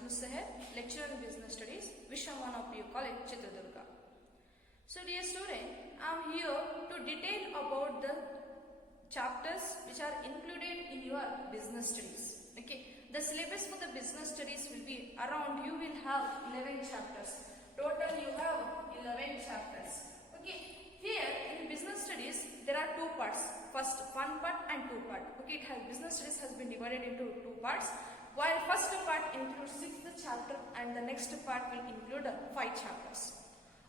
Rajnu Sahar, lecturer in business studies, Vishamana PU College, Chitradurga. So dear student, I am here to detail about the chapters which are included in your business studies. Okay, the syllabus for the business studies will be around, you will have 11 chapters. Total you have 11 chapters. Okay, here in business studies there are two parts. First one part and two part. Okay, business studies has been divided into two parts. While first part includes 6th chapter and the next part will include 5 chapters.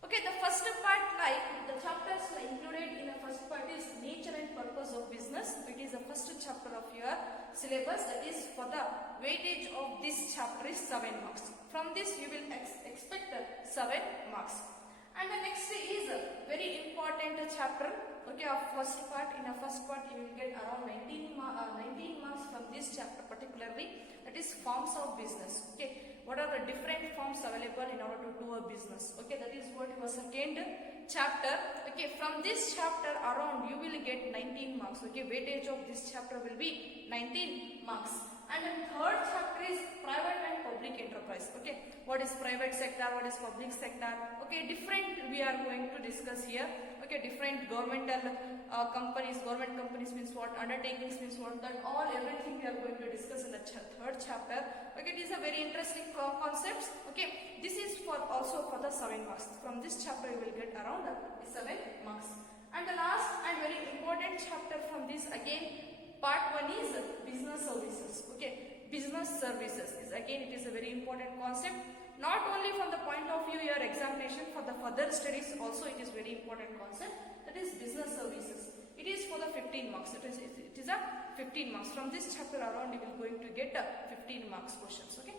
Okay, the first part, like the chapters included in the first part is nature and purpose of business. It is the first chapter of your syllabus. That is, for the weightage of this chapter is 7 marks. From this you will expect 7 marks. And the next is a very important chapter. Okay, of first part. In the first part you will get around 19 marks from this chapter particularly. That is forms of business. Okay, what are the different forms available in order to do a business? Okay, that is what your second chapter. Okay, from this chapter around you will get 19 marks. Okay, weightage of this chapter will be 19 marks. And the third chapter is private and public enterprise. Okay, what is private sector, what is public sector? Okay, different we are going to discuss here. Okay, different government companies means what, undertakings means what, that all everything we are going to discuss in the third chapter. Okay, it is a very interesting concepts. Okay, this is for also for the 7 marks. From this chapter you will get around 7 marks. And the last and very important chapter from this, again part 1 is business services. Okay, business services is again, it is a very important concept. Not only from the point of view your examination, for the further studies also it is very important concept. That is business services. It is for the 15 marks. It is a 15 marks. From this chapter around you will going to get 15 marks questions. Okay.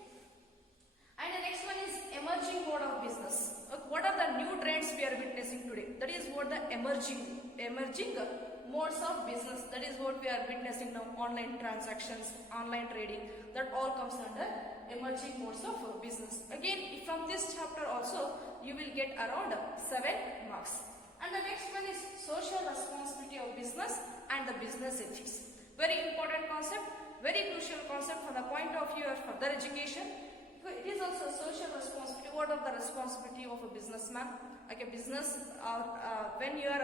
And the next one is emerging mode of business. What are the new trends we are witnessing today? That is what the emerging modes of business. That is what we are witnessing now. Online transactions, online trading. That all comes under emerging modes of business. Again, from this chapter also you will get around 7 marks. And the next one is social responsibility of business and the business ethics. Very important concept, very crucial concept from the point of view of further education. It is also social responsibility. What are the responsibility of a businessman? Like a business, when you are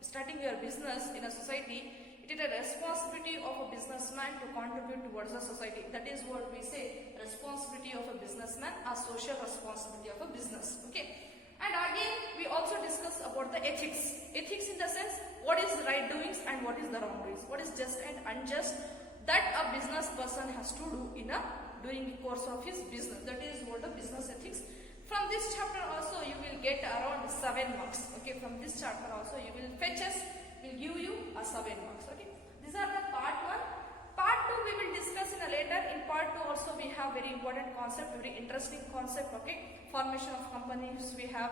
starting your business in a society, it is a responsibility of a businessman to contribute towards the society. That is what we say, responsibility of a businessman or social responsibility of a business. Okay. And again, we also discuss about the ethics. Ethics in the sense, what is right doings and what is the wrong doings. What is just and unjust that a business person has to do during the course of his business. That is what the business ethics. From this chapter also you will get around 7 marks. Okay, from this chapter also you will fetch us, will give you a 7 marks. Okay, these are the part 1. Part 2 we will discuss in a later. In part 2 also we have very important concept, very interesting concept. Okay, formation of companies we have.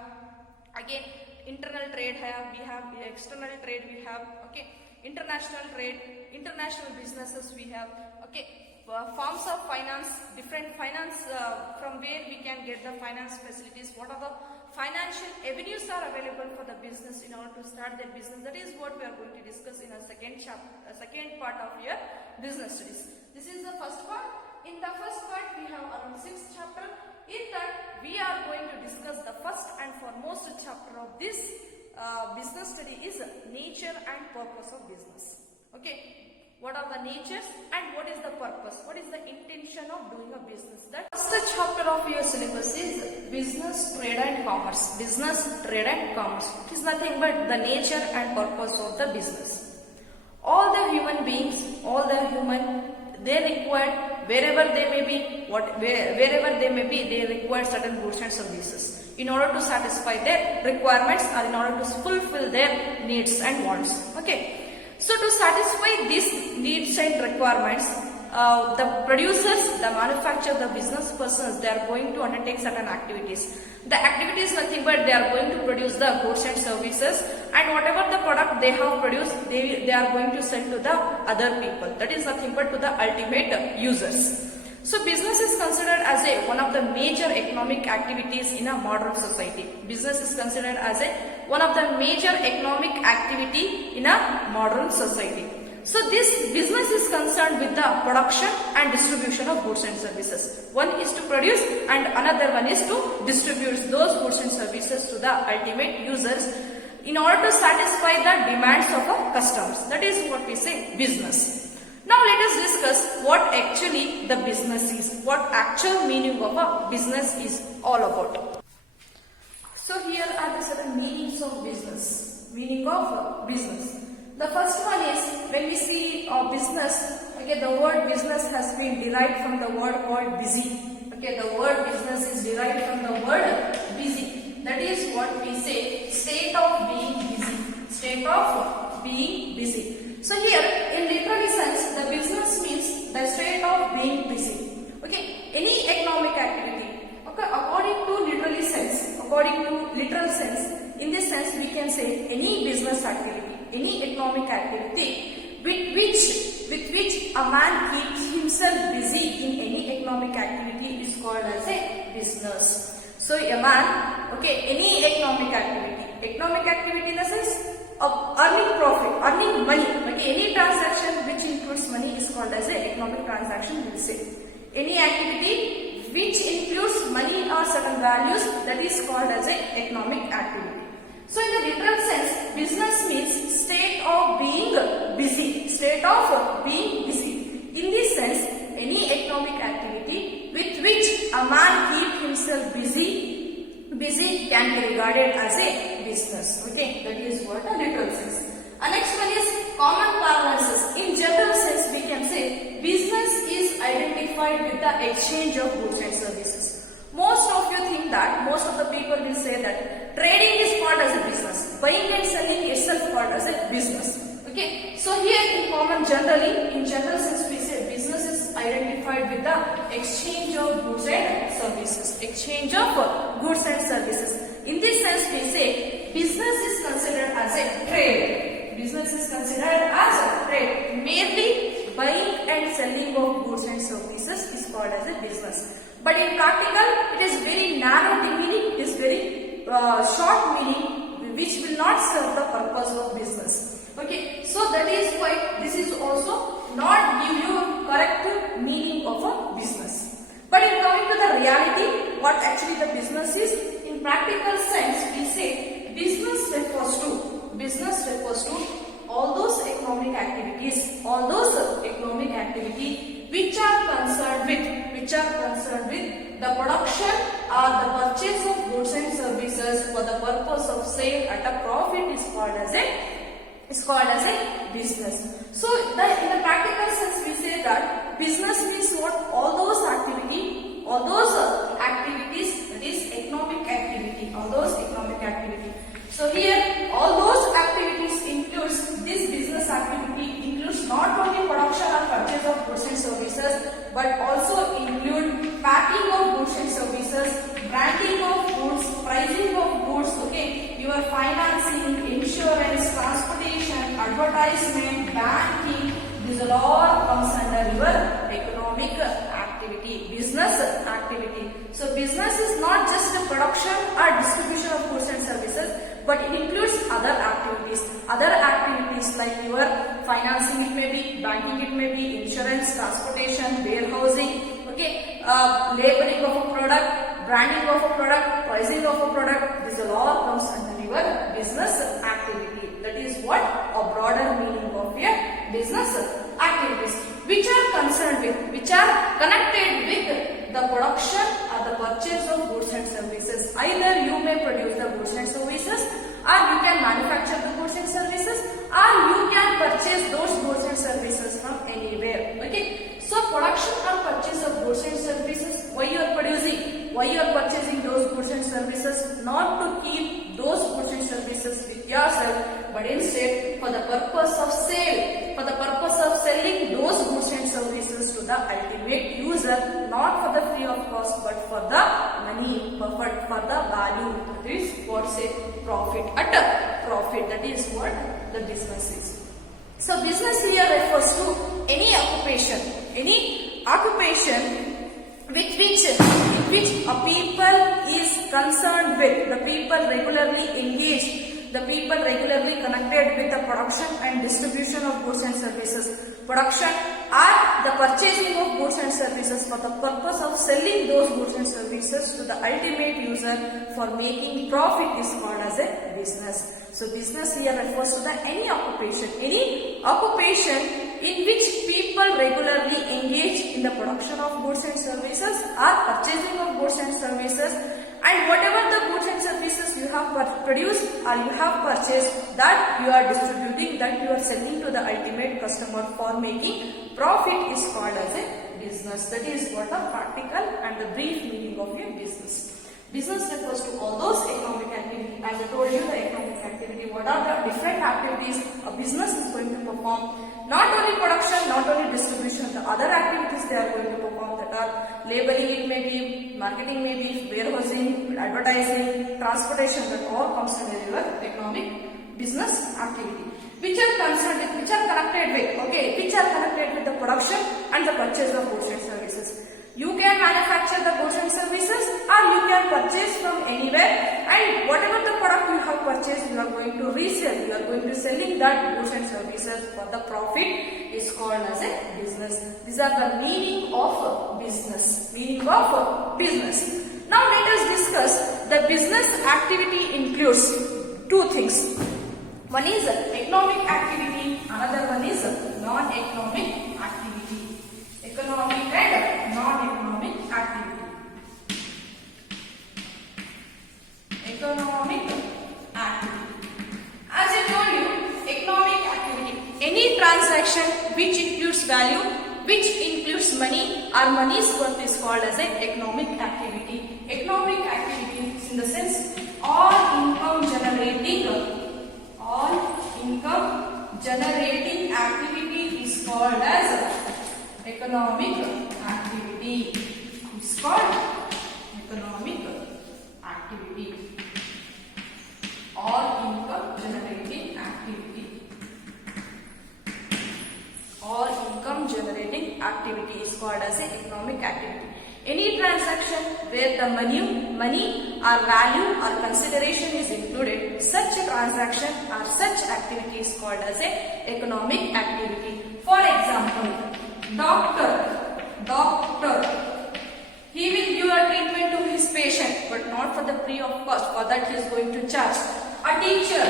Again, internal trade we have, external trade we have. Okay, international trade, international businesses we have. Okay. Forms of finance, different finance, from where we can get the finance facilities, what are the financial avenues are available for the business in order to start their business. That is what we are going to discuss in a second part of your business studies. This is the first part. In the first part we have around 6th chapter. In that we are going to discuss the first and foremost chapter of this business study is nature and purpose of business. Okay. What are the natures and what is the purpose? What is the intention of doing a business? The first chapter of your syllabus is business, trade and commerce. Business, trade and commerce. It is nothing but the nature and purpose of the business. All the human beings, they require, wherever they may be, wherever they may be, they require certain goods and services in order to satisfy their requirements or in order to fulfill their needs and wants. Okay. So to satisfy these needs and requirements, the producers, the manufacturers, the business persons, they are going to undertake certain activities. The activity is nothing but they are going to produce the goods and services, and whatever the product they have produced, they are going to sell to the other people. That is nothing but to the ultimate users. So business is considered as one of the major economic activities in a modern society. Business is considered as one of the major economic activity in a modern society. So this business is concerned with the production and distribution of goods and services. One is to produce and another one is to distribute those goods and services to the ultimate users in order to satisfy the demands of our customers. That is what we say business. Now let us discuss what actually the business is, what actual meaning of a business is all about. So here are the certain meanings of business. Meaning of business. The first one is when we see business, okay, the word business has been derived from the word called busy. Okay, the word business is derived from the word busy. That is what we say, state of being busy. State of being busy. So here, in literary sense, the business means the state of being busy. Okay, any economic activity. Okay, according to literal sense, in this sense we can say any business activity, any economic activity with which a man keeps himself busy in any economic activity is called as a business. So a man, okay, any economic activity in the sense of earning profit, earning money, okay, any transaction which includes money is called as a economic transaction, we will say. Any activity which includes money or certain values, that is called as a economic activity. So in the literal sense, business means state of being busy. State of being busy. In this sense, any economic activity with which a man keeps himself busy can be regarded as a business. Okay, that is what a literal sense. Next one is common parlances. In general sense, we can say business is identified with the exchange of goods and services. Most of you think that, most of the people will say that trading is called as a business. Buying and selling itself called as a business. Okay, so here in general sense we say business is identified with the exchange of goods and services. Exchange of goods and services. In this sense we say business is considered as a trade. Business is considered as a trade. Merely buying and selling of goods and services is called as a business. But in practical, it is very narrow meaning, it is very short meaning which will not serve the purpose of business. Okay, so that is why this is also not give you correct meaning of a business. But in coming to the reality, what actually the business is, in practical sense we say business refers to all those economic activities which are concerned with the production or the purchase of goods and services for the purpose of sale at a profit is called as a business. So in the practical sense we say that business means what? All those activities, that is economic activity, So here all those activities includes, this business activity includes not only production or purchase of goods and services, but also include packing of goods and services, branding of goods, pricing of goods, okay, your financing, insurance, transportation, advertisement, banking, these all comes under your economic activity, business activity. So business is not just the production or distribution of goods and services, but it includes other activities like your financing, it may be, banking, it may be, insurance, transportation, warehousing, okay, labeling of a product, branding of a product, pricing of a product. This all comes under your business activity. That is what a broader meaning of your business activities, which are connected with the production or the purchase of goods and services. Either you may produce the goods and services, or you can manufacture the goods and services, or you can purchase those goods and services from anywhere. Okay, so production or purchase of goods and services, why you are purchasing those goods and services? Not to keep those goods and services with yourself, but instead for the purpose of sale, for the purpose of selling those goods and services to the ultimate user, not for the free of cost, but for the money, for the value. That is what say profit. At a profit, that is what the business is. So business here refers to any occupation with which a people is concerned with, the people regularly engage the people regularly connected with the production and distribution of goods and services. Production are the purchasing of goods and services for the purpose of selling those goods and services to the ultimate user for making profit is called as a business. So business here refers to the any occupation in which people regularly engage in the production of goods and services or purchasing of goods and services, and whatever the goods and services you have produced or you have purchased, that you are distributing, that you are selling to the ultimate customer for making profit is called as a business. That is what the practical and the brief meaning of a business. Business refers to all those economic activities. As I told you, the economic activity, what are the different activities a business is going to perform? Not only production, not only distribution, the other activities they are going to perform, that are labeling, it may be, marketing may be, warehousing, advertising, transportation, that all comes under your economic business activity. Which are connected with the production and the purchase of goods and services. You can manufacture the goods and services, or you can purchase from anywhere, and whatever the product you have purchased, you are going to resell, you are going to selling that goods and services for the profit is called as a business. These are the meaning of business. Now let us discuss the business activity includes two things. One is economic activity, another one is non-economic activity. Economic and non-economic activity. Economic activity. As I told you, economic activity, any transaction which includes value, which includes money or money's worth is called as an economic activity. Economic activity in the sense all income generating activity is called as economic activity. It's called economic activity. All income generating activity. All income generating activity is called as an economic activity. Any transaction where the money or value or consideration is included, such transaction or such activity is called as an economic activity. For example, doctor, he will give a treatment to his patient, but not for the free of cost. For that he is going to charge. A teacher,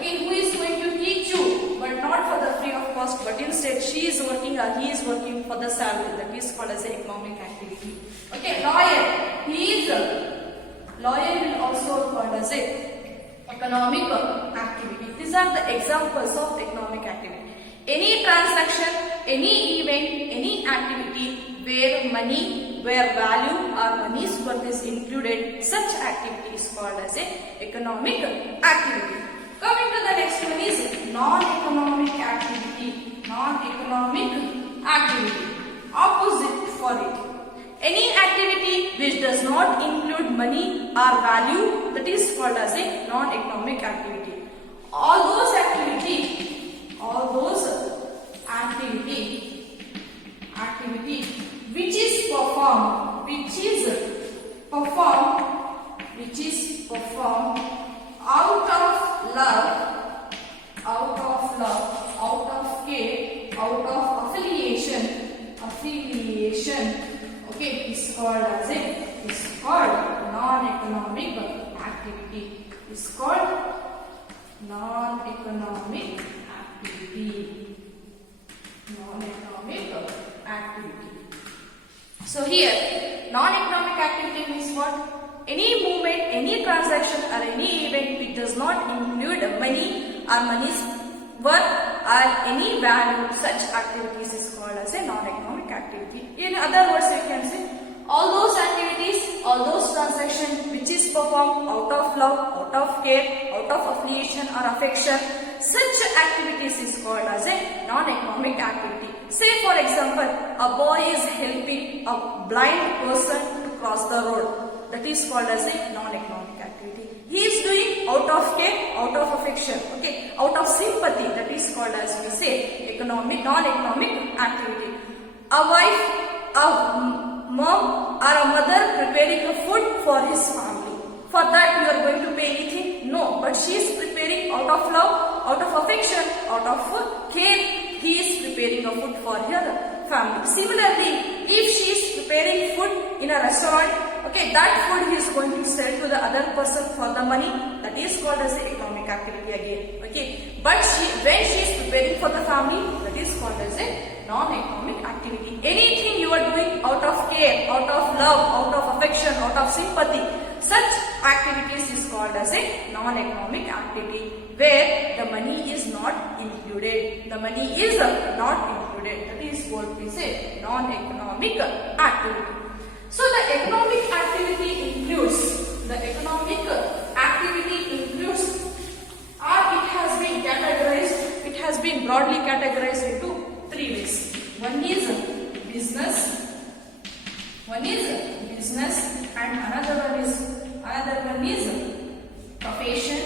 who is going to teach you, but not for the free of cost, but instead she is working or he is working for the salary. That is called as an economic activity. Lawyer, lawyer will also called as a economic activity. These are the examples of economic activity. Any transaction, any event, any activity where money, where value or money's worth is included, such activity is called as a economic activity. Coming to the next one is non-economic activity. Non-economic activity. Opposite for it. Any activity which does not include money or value, that is called as a non-economic activity. All those activity which is performed out of love, out of care, out of affiliation, is called as non-economic activity. Is called non-economic activity. Non-economic activity. So here, non-economic activity means what? Any movement, any transaction or any event which does not include money or money's worth or any value, such activities is called as a non-economic activity. In other words, you can say all those activities, all those transactions which is performed out of love, out of care, out of affiliation or affection, such activities is called as a non-economic activity. Say for example, a boy is helping a blind person to cross the road. That is called as a non-economic activity. He is doing out of care, out of affection, out of sympathy. That is called as we say non-economic activity. A wife, a mom or a mother preparing a food for his family. For that you are going to pay anything? No, but she is preparing out of love, out of affection, out of care. He is preparing a food for her family. Similarly, if she is preparing food in a restaurant, okay, that food he is going to sell to the other person for the money. That is called as the economic activity again. Okay, but when she is preparing for the family, that is called as a non-economic activity. Anything you are doing out of care, out of love, out of affection, out of sympathy, such activities is called as a non-economic activity where the money is not included. The money is not included. That is what we say, non-economic activity. So the economic activity includes, or it has been broadly categorized into three ways. One is business, and another one is profession,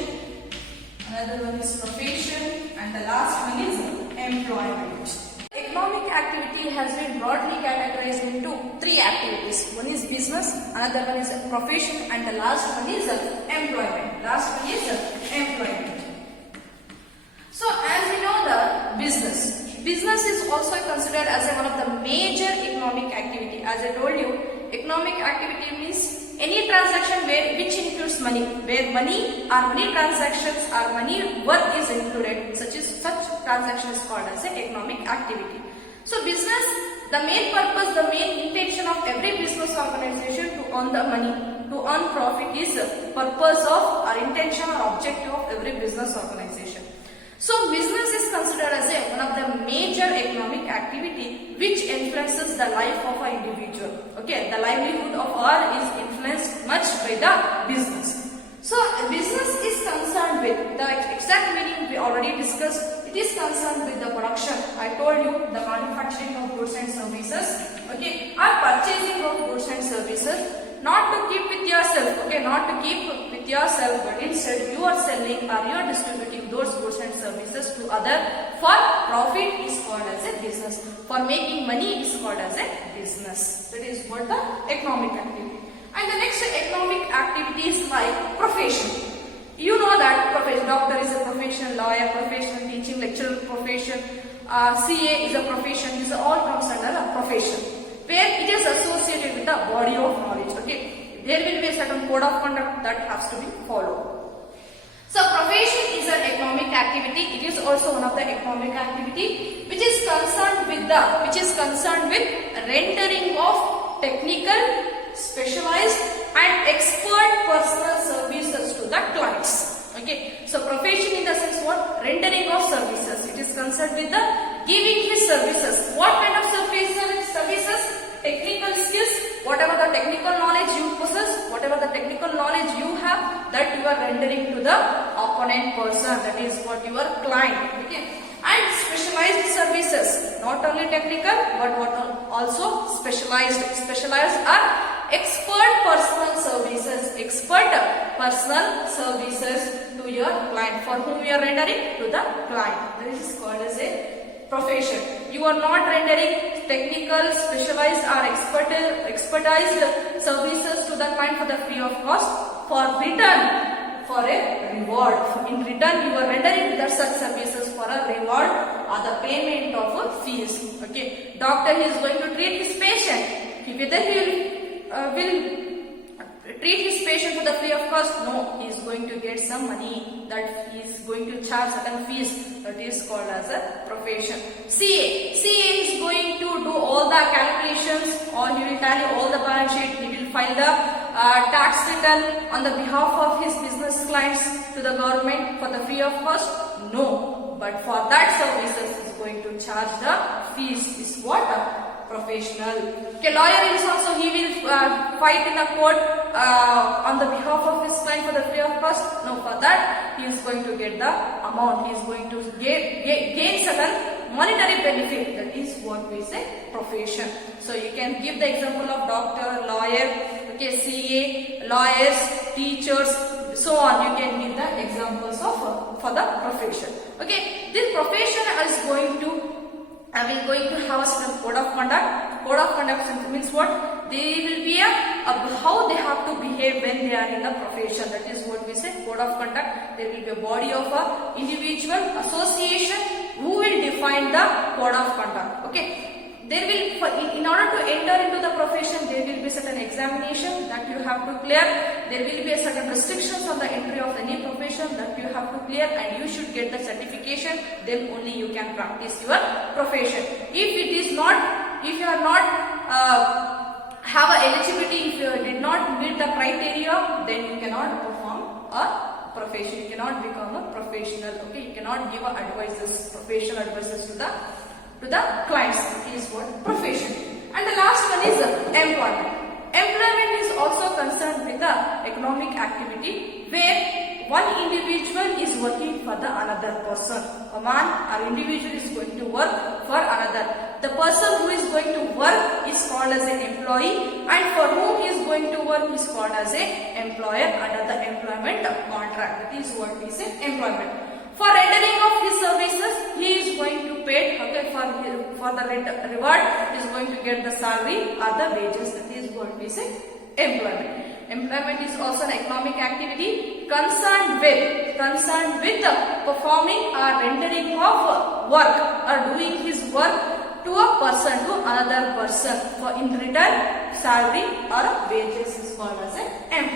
and the last one is employment. Economic activity has been broadly categorized into three activities. One is business, another one is profession, and the last one is employment. So as we know, the business is also considered as one of the major economic activity. As I told you, economic activity means any transaction which includes money, where money or money transactions or money worth is included. Such transaction is called as an economic activity. So business, the main purpose, the main intention of every business organization to earn the money, to earn profit is purpose of or intention or objective of every business organization. So business is considered as one of the major economic activity which influences the life of an individual. Okay, the livelihood of all is influenced much by the business. So business is concerned with the exact meaning we already discussed. It is concerned with the production. I told you the manufacturing of goods and services. Okay, or purchasing of goods and services. Not to keep with yourself. Okay, not to keep with yourself, but instead you are selling or you are distributing those goods and services to other for profit is called as a business. For making money is called as a business. That is what the economic activity. And the next economic activity is like profession. You know that doctor is a profession, lawyer profession, teaching lecturer profession, CA is a profession. These all comes under a profession, where it is associated with the body of knowledge. Okay, there will be a certain code of conduct that has to be followed. So profession is an economic activity. It is also one of the economic activity which is concerned with rendering of technical, specialized and expert personal services to the clients. Okay, so profession in the sense what? Rendering of services. It is concerned with the giving his services. What kind of services? Technical skills, whatever the technical knowledge you possess, whatever the technical knowledge you have, that you are rendering to the opponent person. That is what your client. Okay, and specialized services, not only technical but also specialized. Specialized are expert personal services to your client, for whom you are rendering to the client. This is called as a profession. You are not rendering technical, specialized or expertized services to the client for the free of cost, for a reward. In return you are rendering such services for a reward or the payment of fees. Okay, doctor is going to treat his patient. Whether he will treat his patient for the free of cost? No, he is going to get some money, that he is going to charge certain fees. That is called as a profession. CA is going to do all the calculations, or he will tally all the balance sheet. He will file the tax return on the behalf of his business clients to the government for the free of cost? No, but for that services he is going to charge the fees. Is what? Professional. Okay, lawyer is also, he will fight in a court on the behalf of his client for the free of cost. No, for that he is going to get the amount. He is going to gain certain monetary benefit. That is what we say profession. So you can give the example of doctor, lawyer, okay, CA, lawyers, teachers, so on. You can give the examples of for the profession. Okay, this profession is going to have a certain code of conduct. Code of conduct means what? There will be a how they have to behave when they are in the profession. That is what we say, code of conduct. There will be a body of a individual association who will define the code of conduct. Okay. There will, in order to enter into the profession, there will be certain examination that you have to clear. There will be a certain restrictions on the entry of any profession that you have to clear, and you should get the certification. Then only you can practice your profession. If it is not, if you are not have a eligibility, if you did not meet the criteria, then you cannot perform a profession. You cannot become a professional. Okay, you cannot give advices, professional advices to the clients. Is what profession. And the last one is employment. Employment is also concerned with the economic activity where one individual is working for the another person. A man or individual is going to work for another. The person who is going to work is called as an employee, and for whom he is going to work is called as an employer under the employment contract. That is what we say, employment. For rendering of his services, he is going to pay, okay, for the reward, he is going to get the salary or the wages. That is what we say, employment. Employment is also an economic activity concerned with performing or rendering of work or doing his work to a person, to another person, for in return salary or wages is called as an employment.